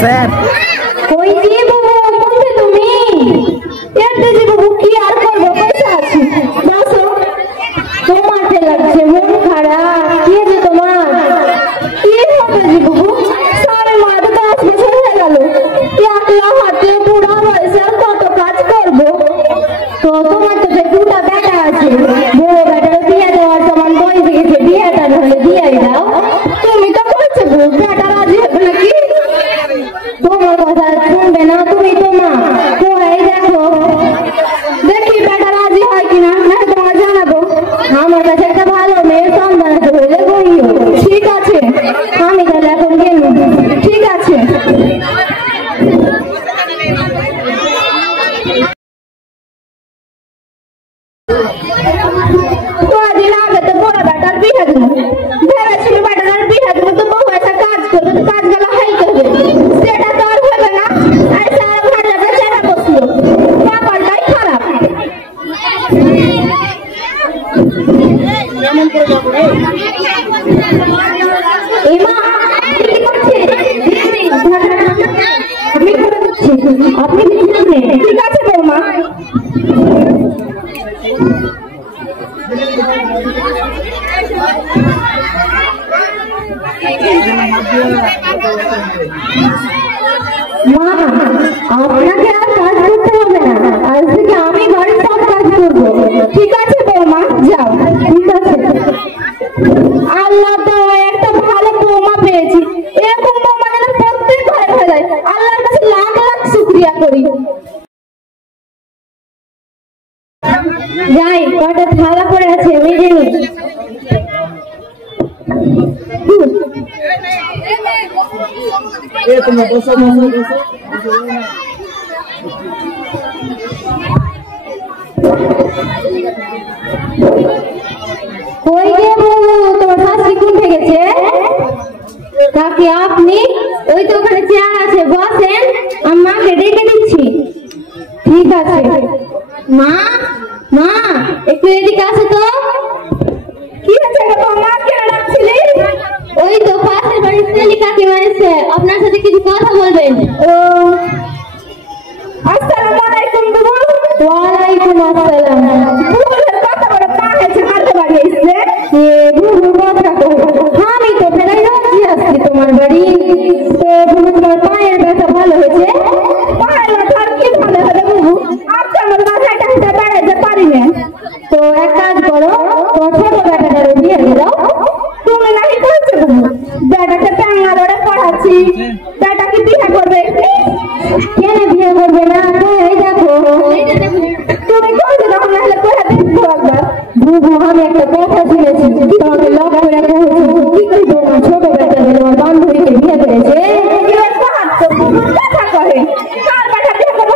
Sir কই যে বাবু কোথায় তুমি এতে যে বাবু কি আর করব পয়সা আছে বসো তোমার কে লাগছে মন খারাপ কি যে তোমার কি হবে যে বাবু সারে মার 10 বছর হয়ে গেল একলা হাতে বুড়া বয়সে কত কাজ করব তো তোমার তো দুটা বেটা আছে বড় বেটার বিয়ে দেওয়ার সমান বয়স গেছে বিয়েটা হলে দিয়েই দাও তুমি তো বলছো বেটা রাজি হবে নাকি তোমার কথা শুনবে না তুমি তো মা তো এই দেখো দেখি বেটা রাজি হয় কিনা না তোমার জানাবো আমার কাছে একটা ভালো মেয়ের সন্ধান আছে বলে বইও ঠিক আছে আমি তাহলে এখন গেলাম ঠিক আছে কদিন আগে তো বড় বেটার বিয়ে দিল ভেবেছিল বেটার বিয়ে দিল তো বউ একটা কাজ করবে তো কাজগুলো হাই করবে সেটা তো আর হবে না আর সারা ঘর জায়গা চেনা বসলো ব্যাপারটাই খারাপ এমা কি করছে আমি করছি আপনি ঠিক আছে বৌমা মা আপনাকে আর কাজ করতে হবে না আজ থেকে আমি বাড়ির সব কাজ করবো ঠিক আছে বৌমা যাও ঠিক আছে আল্লাহ তো একটা ভালো বৌমা পেয়েছি এরকম বৌমা যেন প্রত্যেক ঘরে ফেলায় আল্লাহর কাছে লাখ লাখ শুকরিয়া করি যাই কটা থালা পড়ে আছে মেজে নি তুমি বসো বসো বসো কই রে বাবু তোমার শাশুড়ি কোথায় গেছে কাকি আপনি ওই তো ওখানে চেয়ার আছে বসেন আমি মাকে ডেকে দিচ্ছি ঠিক আছে মা মা একটু এদিকে আসো তো কি হয়েছে গো মা কেন ডাকছিলি ওই তো পাশের বাড়ির সেলি কাকিমা এসেছে আপনার সাথে কিছু কথা বলবেন ও আসসালামু আলাইকুম বাবু ওয়ালাইকুম আসসালাম বুবুর কথা বড় পাহেছে মারতে বাড়ি এসেছে এ বুবু কথা কো আমি তো ফেরাই যাচ্ছি আজকে তোমার বাড়ি তো বুবু তোমার পায়ের ব্যথা ভালো হয়েছে পায়ের ব্যথা কি ভালো হবে বুবু আজকে আমার মাথাটা হিসেবে বেড়াতে পারি না তো এক কাজ করো তোমার ছোট বেটাটার বিয়ে দাও তুমি নাকি করছো বুবু বেটাকে ব্যাঙ্গালোরে পড়াচ্ছি বেটা কি বিয়ে করবে কেন বিয়ে করবে না এই দেখো তুমি করছো তখন নাহলে করে দেখবো একবার বুবু আমি একটা কথা শুনেছি তোমাকে লক করে কি করবো ছোট বেটা তোমার বান্ধবীকে বিয়ে করেছে কথা করে কার বেটা বিয়ে করবো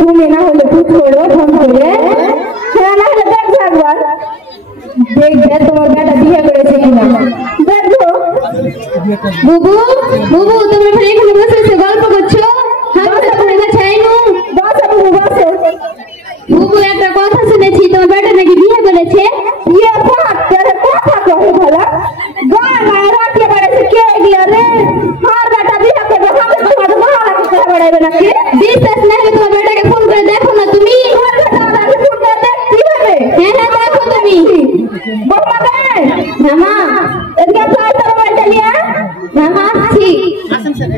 তুমি না হলে পুছ করো ফোন করে না হলে দেখবো একবার দেখবে তোমার বেটা বিয়ে করেছে কিনা দেখো বুবু বুবু তুমি এখানে বসে বসে গল্প করছো বুবু একটা কথা শুনেছি তোমার বেটা নাকি বিয়ে করেছে বিয়ে কথা কহে ভালো গানা রাতে বেড়েছে কে গিয়া রে আর বেটা বিয়ে করবে আমাকে তোমার মহারাজ করে বেড়াবে নাকি বিশ্বাস না হলে তোমার বেটাকে ফোন করে দেখো না তুমি তোমার বেটাকে ফোন করে দেখতে হবে হ্যাঁ দেখো তুমি বাবা রে মামা এদিকে প্রায় তো মোবাইলটা নিয়ে মামা আসছি আসেন স্যার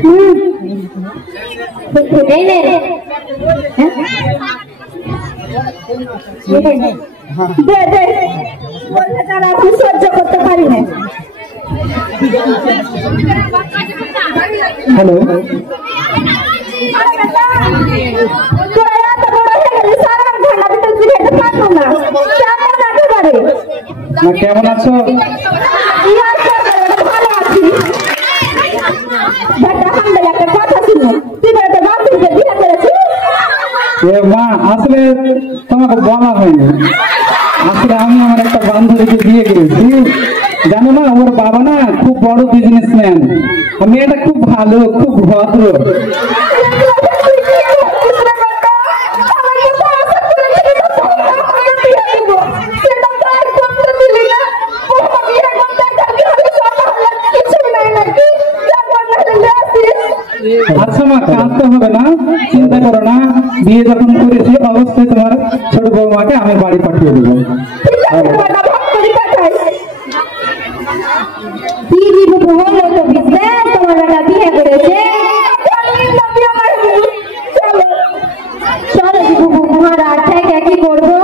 এই নে দে দে বলতে তারা আমি সহ্য করতে পারি না হ্যালো কেমন আছো ভালো আছি একটা কথা শুনো তুই বেড়াতে বান্ধবীকে বিয়ে করেছিস মা আসলে তোমাকে বলা হয়নি আসলে আমি আমার একটা বান্ধবীকে বিয়ে করেছি জানো না ওর বাবা না খুব বড় বিজনেসম্যান মেয়েটা খুব ভালো খুব ভদ্র আচ্ছা মা, কাঁদতে হবে না, চিন্তা করো না। বিয়ে যখন করেছি অবশ্যই তোমার ছোট বৌমাকে আমি বাড়ি পাঠিয়ে দেবো। কি করবো?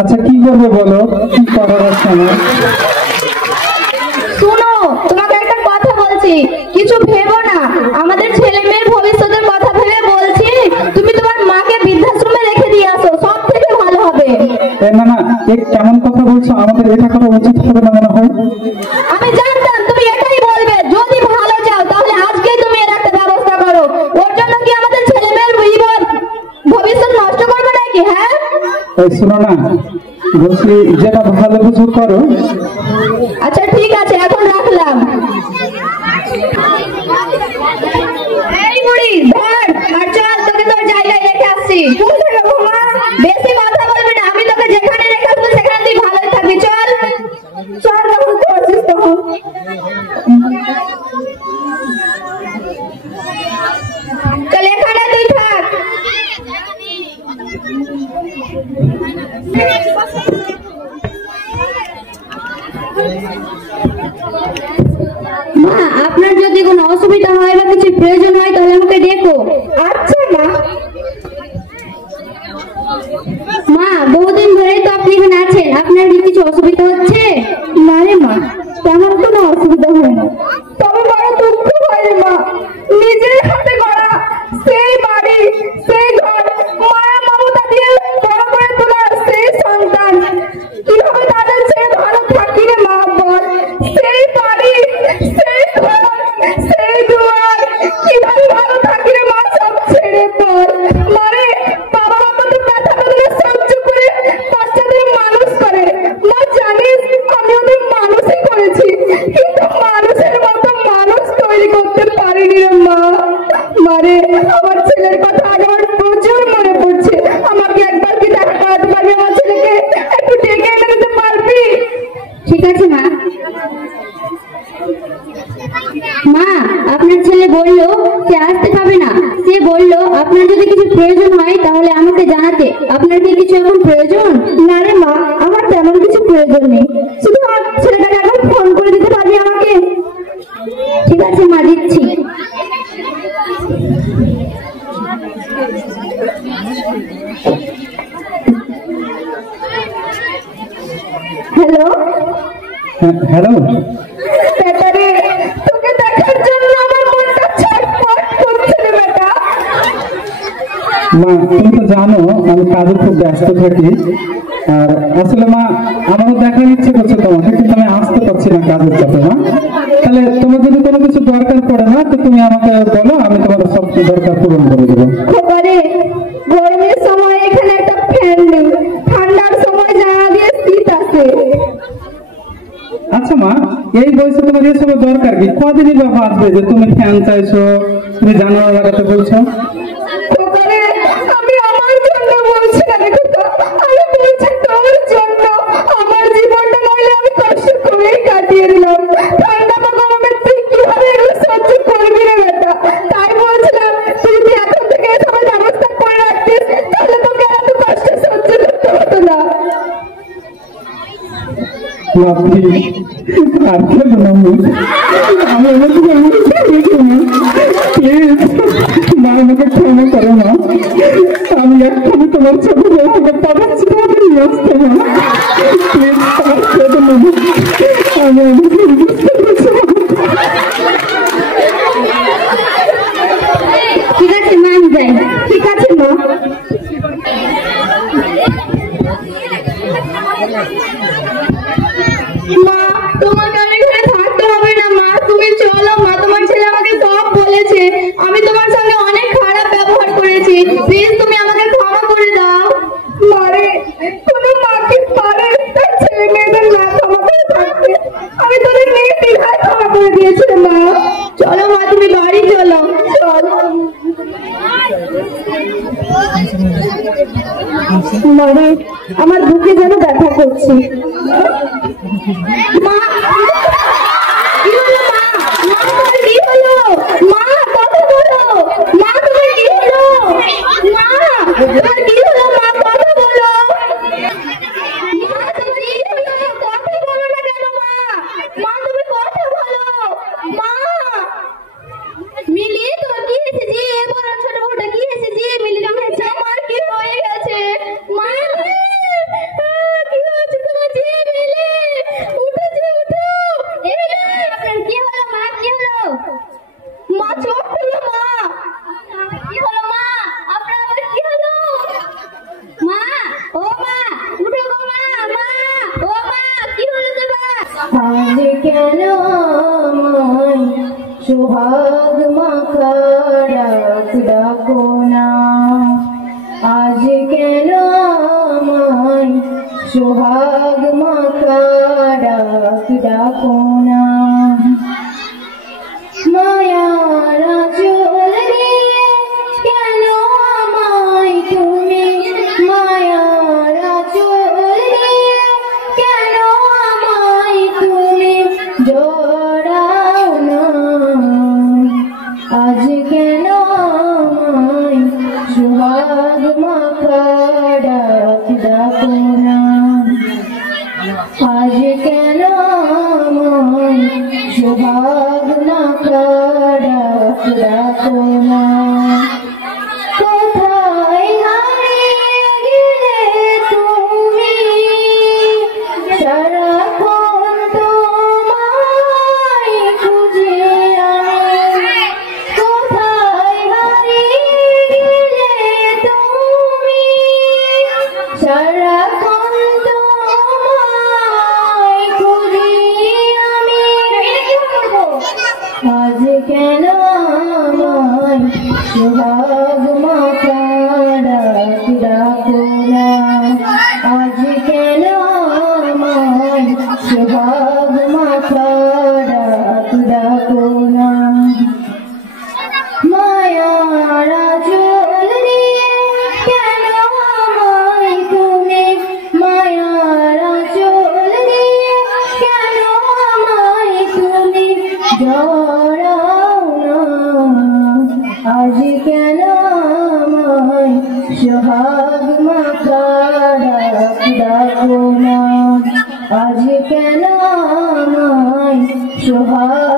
আচ্ছা কি করবে বলো, কি করার আছে আমার? শোনো, তোমাকে একটা কথা বলছি, কিছু ভেবো না। আমাদের ছেলে মেয়ের ভবিষ্যতের কথা ভেবে বলছি, তুমি তোমার মাকে বৃদ্ধাশ্রমে রেখে দিয়ে আসো, সব থেকে ভালো হবে। না না, কেমন কথা বলছো? আমাদের এটা করা উচিত হবে না মনে হয়। আমি জানতাম তুমি এটাই বলবে। যদি ভালো চাও তাহলে আজকেই তুমি এর একটা ব্যবস্থা করো। ওর জন্য কি আমাদের ছেলে মেয়ের ভবিষ্যৎ নষ্ট করবে নাকি? হ্যাঁ শোনো না, বলছি যেটা ভালো কিছু করো। আচ্ছা ঠিক আছে, এখন রাখলাম। এই বুড়ি ধর আর চল, তোকে তোর জায়গায় রেখে আসছি। বেশি কথা বলবি না, আমি তোকে যেখানে রেখে আসবো সেখানে তুই ভালোই থাকবি। চল চল, যখন করছিস তখন চল, এখানে তুই থাক। মা, আপনার যদি কোনো অসুবিধা হয় বা কিছু প্রয়োজন হয় তাহলে আমাকে ডেকো। আচ্ছা মা। মা, বহুদিন ধরেই তো আপনি এখানে আছেন, আপনার কি কিছু অসুবিধা হচ্ছে? না রে মা, তেমন কোনো অসুবিধা হয় না, তবে বড় দুঃখ হয় রে মা। নিজের হাতে গড়া সেই বাড়ি, সেই ঘর, মায়া মমতা দিয়ে বড় করে তোলা সেই সন্তান, কিভাবে তাদের ছেড়ে ভালো থাকি রে মা বল? সেই বাড়ি, সেই ঘর, সেই দুয়ার মা, আপনার ছেলে বললো সে আসতে পাবে না। সে বললো আপনার যদি কিছু প্রয়োজন হয় তাহলে আমাকে জানাতে। আপনার কি কিছু এখন প্রয়োজন? না রে মা, আমার তেমন কিছু প্রয়োজন নেই, শুধু আমার ছেলেটাকে এখন ফোন করে দিতে পারবি আমাকে? ঠিক আছে মা, দিচ্ছি। হ্যালো হ্যালো, বেটারে, তোকে দেখার জন্য আমার মনটা ছটফট করছে রে বেটা। মা তুমি তো জানো আমি কাজে খুব ব্যস্ত থাকি, আর আসলে মা আমারও দেখার ইচ্ছে করছে তোমাকে, কিন্তু আমি আসতে পারছি না কাজের চাপে। মা তাহলে তোমার যদি কোনো কিছু দরকার পড়ে না তো তুমি আমাকে বলো, আমি তোমার সব দরকার পূরণ করে দেবো। খবরে গরমের সময় এখানে একটা ফ্যান নেই, ঠান্ডার সময় জানা দিয়ে শীত আছে। আচ্ছা মা, এই বয়সে তোমার এসব দরকার কি? কদিনই বা বাঁচবে যে তুমি ফ্যান চাইছো, তুমি জানালা লাগাতে বলছো? খবরে আমি আমার জন্য বলছি না রে খোকা, আমি বলছি তোর জন্য। আমার জীবনটা নইলে আমি কষ্ট করেই কাটিয়ে দিলাম। ঠান্ডা বা গরমের তুই কিভাবে এগুলো সহ্য করবি রে বেটা? তাই বলছিলাম তুই যদি এখন থেকে এসব ব্যবস্থা করে রাখতিস তাহলে তোকে এত কষ্ট সহ্য করতে হতো না। মা প্লিজ, আর খেলো না মা, আমি আমাকে প্লিজ মা, আমাকে ক্ষমা করো না। আমি এক্ষুনি তোমার ছবি আমাকে পাঠাচ্ছি, তোমাকে নিয়ে আসতে মা, প্লিজ আর খেলো না মা, আমি আমাকে বুঝতে পারছি না। ঠিক আছে মা, আমি যাই। ঠিক আছে মা। মা, তোমাকে আমি এখানে থাকতে হবে না মা, তুমি চলো মা। তোমার ছেলে আমাকে সব বলেছে, আমি তোমার সঙ্গে অনেক খারাপ ব্যবহার করেছি, প্লিজ তুমি আমাকে ক্ষমা করে দাও। মারে, কোনো মাকে পারে তার ছেলে মেয়েদের না ক্ষমা করে থাকতে? আমি তোদের মেয়ে বিঘায় ক্ষমা করে দিয়েছি মা। চলো মা, তুমি বাড়ি চলো। চলো মারে, আমার বুকে যেন ব্যথা করছে। মা, কি হলো মা? মা, তোমার কি হলো? মা, কথা বলো। মা, তোমার কি হলো? মা, তোমার কি হলো? মা, কথা বলো। মা, তোমার কি হলো? কথা বলো না কেন মা? মা, তুমি কথা বলো। মা, মিলি, তোর কি হয়েছে? বড় ছোট বউটা কি হয়েছে? মিলি হয়েছে, আমার কি হয়ে গেছে? মা, কি হয়েছে তোমার? মিলি, উঠো, উঠো। আপনার কি হলো মা? কি হলো মা? চোখ খুলো মা। কি হলো মা? আপনার আবার কি হলো? মা, ও মা, উঠো গো মা। মা, ও মা, কি হলো তোমার? আজ কেন আমায় সোহাগ মাখা ডাক ডাকো না? আজ কেন আমায় সোহাগ মাখা ডাক ডাকো না? মায়ারা চলে গিয়ে কেন আমায় তুমি? মায়ারা চলে গিয়ে কেন আমায় তুমি জড়াও না? আজ কেন আমায় সোহাগ মাখা ডাক ডাকো না? আজ কেন আমায় সোহাগ মাখা ডাক ডাকো না? কোথায় হারিয়ে গেলে তুমি? সারাক্ষণ তোমায় খুঁজে আমি। কোথায় হারিয়ে গেলে তুমি? সারাক্ষণ তোমায় খুঁজে আমি। আজ কেন আমায় সোহাগ মাখা ডাক ডাকো না? আজ কেন আমায় সোহাগ মাখা ডাক ডাকো না? মায়ারা চল দিয়ে কেন আমায় তুমি? মায়ারা চল দিয়ে কেন আমায় তুমি জড়াও সোহাগ